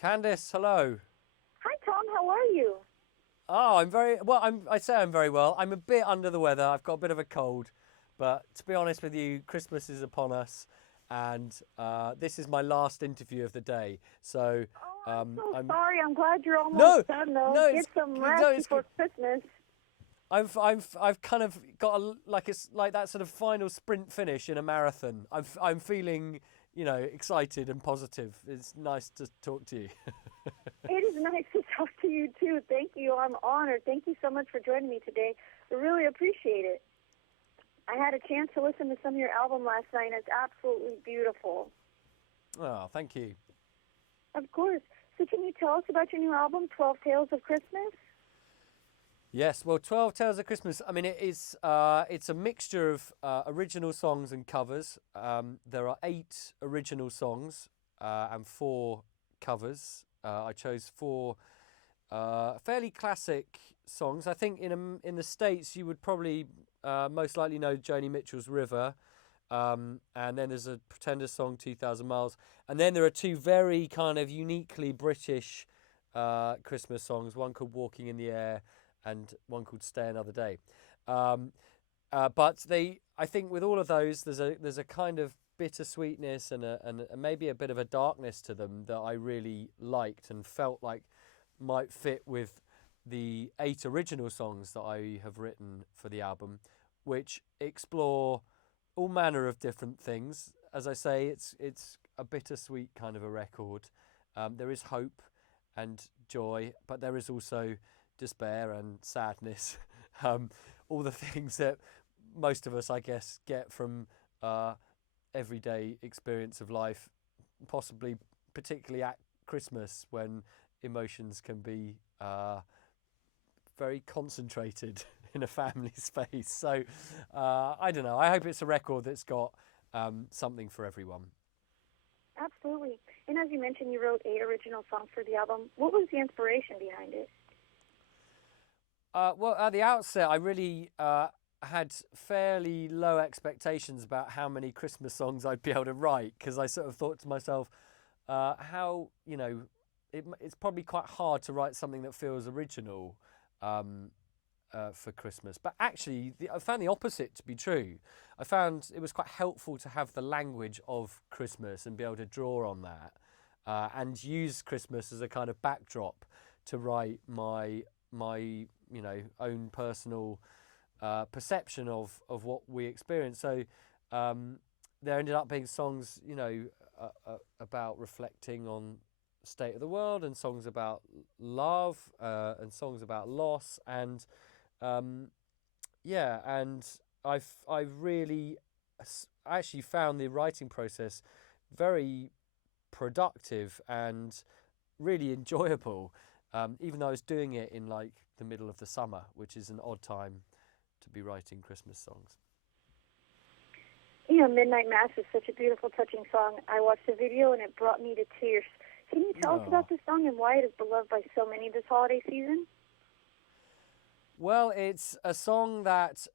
Candice, hello. Hi, Tom. How are you? Oh, I'm very well. I say I'm very well. I'm a bit under the weather. I've got a bit of a cold, but to be honest with you, Christmas is upon us, and this is my last interview of the day. So Oh, I'm so I'm sorry. I'm glad you're almost no, done, though. no, Get some no, rest it's before Christmas. I've kind of got like it's like that sort of final sprint finish in a marathon. I'm feeling excited and positive. It's nice to talk to you. It is nice to talk to you, too. Thank you. I'm honored. Thank you so much for joining me today. I really appreciate it. I had a chance to listen to some of your album last night, and it's absolutely beautiful. Oh, thank you. Of course. So can you tell us about your new album, 12 Tales of Christmas? Yes, well, 12 Tales of Christmas. I mean, it's a mixture of original songs and covers. There are 8 original songs and 4 covers. I chose 4 fairly classic songs. I think in the States you would probably most likely know Joni Mitchell's River. And then there's a Pretender song, 2000 Miles. And then there are 2 very kind of uniquely British Christmas songs, one called Walking in the Air and one called Stay Another Day. Um, but I think with all of those, there's a kind of bittersweetness and maybe a bit of a darkness to them that I really liked and felt like might fit with the 8 original songs that I have written for the album, which explore all manner of different things. As I say, it's a bittersweet kind of a record. There is hope and joy, but there is also despair and sadness. um, all the things that most of us, I guess, get from everyday experience of life, possibly particularly at Christmas when emotions can be very concentrated in a family space. So I don't know. I hope it's a record that's got something for everyone. Absolutely. And as you mentioned, you wrote 8 original songs for the album. What was the inspiration behind it? Well, at the outset, I really had fairly low expectations about how many Christmas songs I'd be able to write because I sort of thought to myself, how, it's probably quite hard to write something that feels original um, for Christmas. But actually, I found the opposite to be true. I found it was quite helpful to have the language of Christmas and be able to draw on that and use Christmas as a kind of backdrop to write my own personal perception of what we experience. So there ended up being songs about reflecting on state of the world and songs about love and songs about loss and yeah, and I've really actually found the writing process very productive and really enjoyable, even though I was doing it in like the middle of the summer, which is an odd time to be writing Christmas songs. You know, Midnight Mass is such a beautiful, touching song. I watched the video and it brought me to tears. Can you tell us about Oh. this song and why it is beloved by so many this holiday season? Well, it's a song that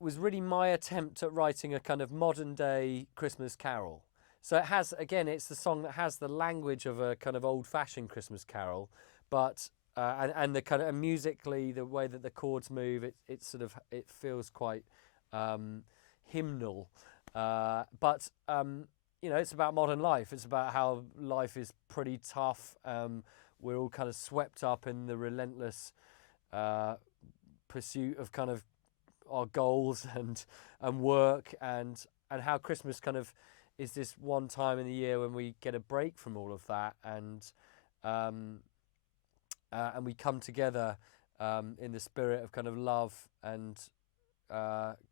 was really my attempt at writing a kind of modern day Christmas carol. So it has, again, it's the song that has the language of a kind of old fashioned Christmas carol, but and the kind of and musically the way that the chords move, it feels quite hymnal. But it's about modern life. It's about how life is pretty tough. We're all kind of swept up in the relentless uh, pursuit of kind of our goals and work and how Christmas kind of is this one time in the year when we get a break from all of that um, and we come together in the spirit of kind of love and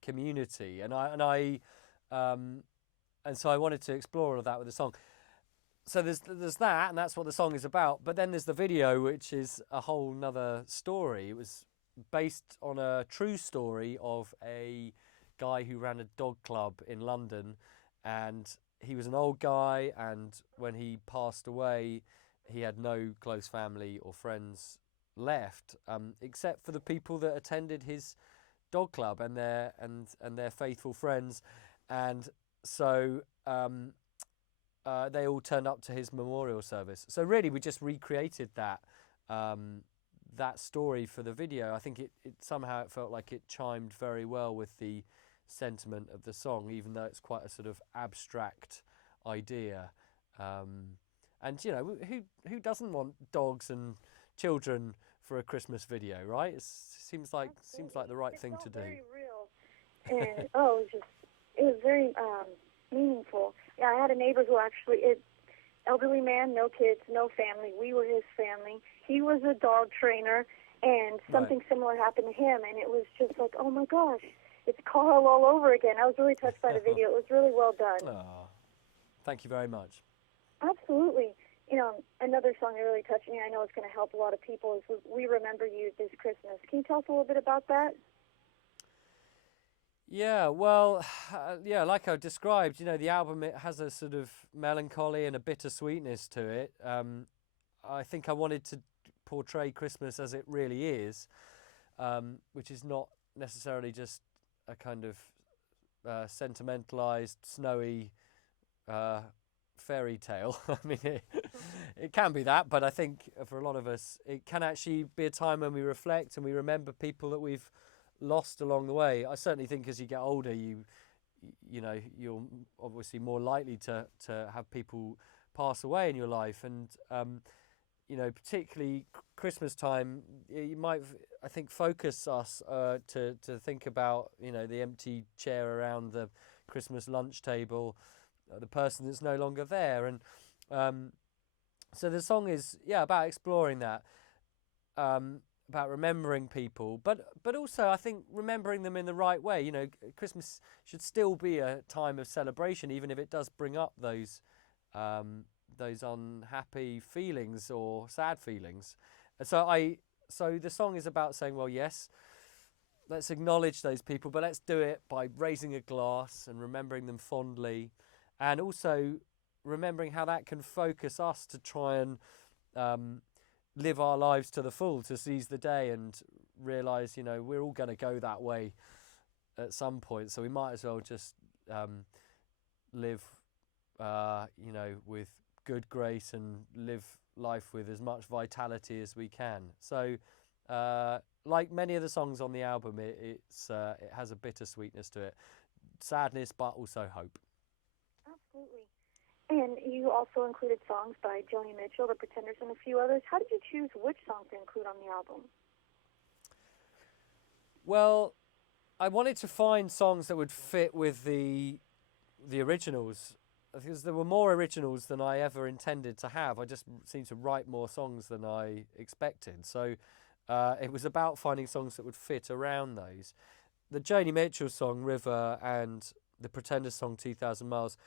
community um, and so I wanted to explore all of that with the song. So there's that, and that's what the song is about. But then there's the video, which is a whole nother story. It was based on a true story of a guy who ran a dog club in London, and he was an old guy. And when he passed away, he had no close family or friends left, except for the people that attended his dog club and their faithful friends. And so they all turned up to his memorial service. So really, we just recreated that story for the video. I think it somehow it felt like it chimed very well with the sentiment of the song, even though it's quite a sort of abstract idea. And who doesn't want dogs and children for a Christmas video, right? It seems like the right thing to do. Very real, and it was very meaningful. Yeah, I had a neighbor who elderly man, no kids, no family. We were his family. He was a dog trainer, and something similar happened to him, and it was just like, oh my gosh, it's Carl all over again. I was really touched by the video. It was really well done. Oh, thank you very much. Absolutely. Another song that really touched me, I know it's going to help a lot of people, is We Remember You This Christmas. Can you tell us a little bit about that? Yeah, well, like I described, the album, it has a sort of melancholy and a bittersweetness to it. I think I wanted to portray Christmas as it really is, which is not necessarily just a kind of sentimentalized, snowy fairy tale. I mean, it can be that, but I think for a lot of us, it can actually be a time when we reflect and we remember people that we've lost along the way. I certainly think as you get older, you're obviously more likely to have people pass away in your life, and particularly Christmas time, you might, I think, focus us to think about the empty chair around the Christmas lunch table, the person that's no longer there, and so the song is about exploring that. About remembering people, but also I think remembering them in the right way. Christmas should still be a time of celebration, even if it does bring up those unhappy feelings or sad feelings. And so the song is about saying, well, yes, let's acknowledge those people, but let's do it by raising a glass and remembering them fondly, and also remembering how that can focus us to try and live our lives to the full, to seize the day and realise, we're all going to go that way at some point. So we might as well just live, with good grace and live life with as much vitality as we can. So, like many of the songs on the album, it has a bittersweetness to it, sadness, but also hope. Absolutely. And you also included songs by Joni Mitchell, The Pretenders, and a few others. How did you choose which songs to include on the album? Well, I wanted to find songs that would fit with the originals, because there were more originals than I ever intended to have. I just seemed to write more songs than I expected. So it was about finding songs that would fit around those. The Joni Mitchell song, River, and the Pretenders song, 2,000 Miles,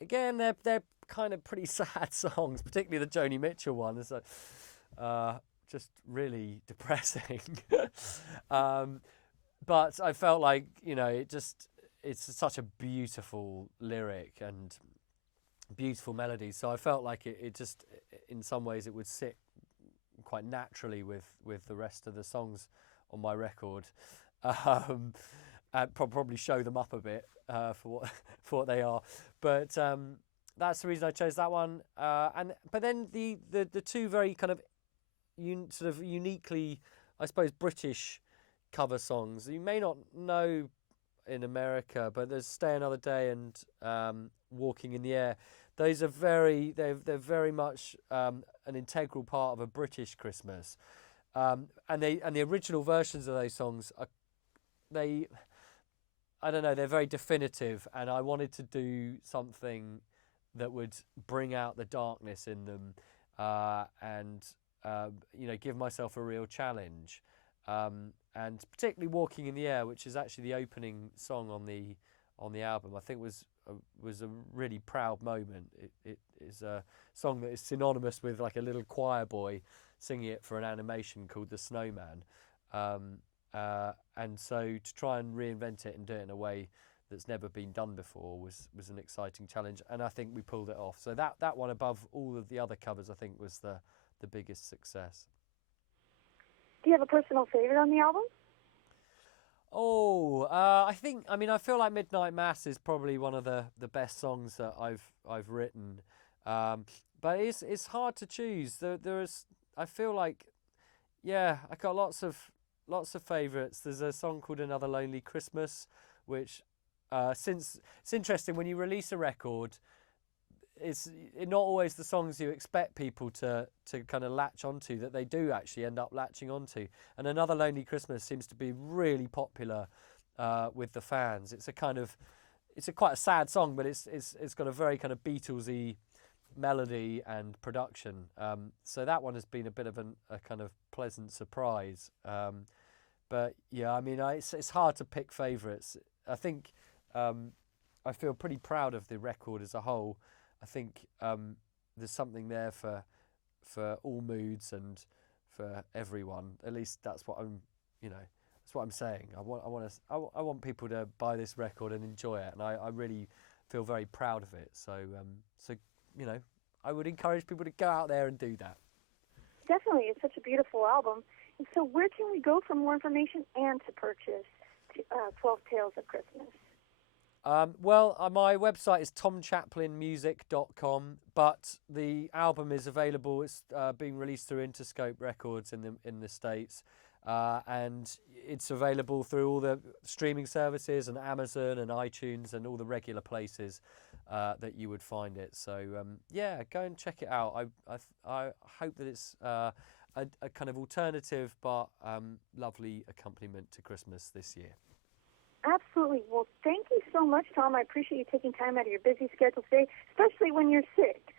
again, they're kind of pretty sad songs, particularly the Joni Mitchell one. It's just really depressing. But I felt like, it's such a beautiful lyric and beautiful melody. So I felt like it just, in some ways, it would sit quite naturally with the rest of the songs on my record. And probably show them up a bit for what they are. But that's the reason I chose that one. But then the two very kind of sort of uniquely, I suppose, British cover songs you may not know in America, but there's Stay Another Day and Walking in the Air. Those are they're very much an integral part of a British Christmas. And the original versions of those songs I don't know, they're very definitive, and I wanted to do something that would bring out the darkness in them, and give myself a real challenge. And particularly Walking in the Air, which is actually the opening song on the album, I think was a really proud moment. It is a song that is synonymous with like a little choir boy singing it for an animation called The Snowman. And so to try and reinvent it and do it in a way that's never been done before was an exciting challenge, and I think we pulled it off. So that one, above all of the other covers, I think was the biggest success. Do you have a personal favorite on the album? I feel like Midnight Mass is probably one of the best songs that I've written. But it's hard to choose. I feel like, yeah, I got lots of favourites. There's a song called Another Lonely Christmas, which since it's interesting when you release a record, it's not always the songs you expect people to kind of latch onto that they do actually end up latching onto. And Another Lonely Christmas seems to be really popular with the fans. It's quite a sad song, but it's got a very kind of Beatlesy melody and production. So that one has been a bit of a kind of pleasant surprise. But yeah, I mean, it's hard to pick favourites. I think I feel pretty proud of the record as a whole. I think there's something there for all moods and for everyone. At least that's what I'm saying. I want people to buy this record and enjoy it, and I really feel very proud of it. So I would encourage people to go out there and do that. Definitely, it's such a beautiful album. And so, where can we go for more information and to purchase 12 Tales of Christmas? Well, my website is tomchaplinmusic.com, but the album is available. It's being released through Interscope Records in the States, and it's available through all the streaming services and Amazon and iTunes and all the regular places that you would find it. So yeah, go and check it out. I hope that it's a kind of alternative but lovely accompaniment to Christmas this year. Absolutely. Well, thank you so much, Tom. I appreciate you taking time out of your busy schedule today, especially when you're sick.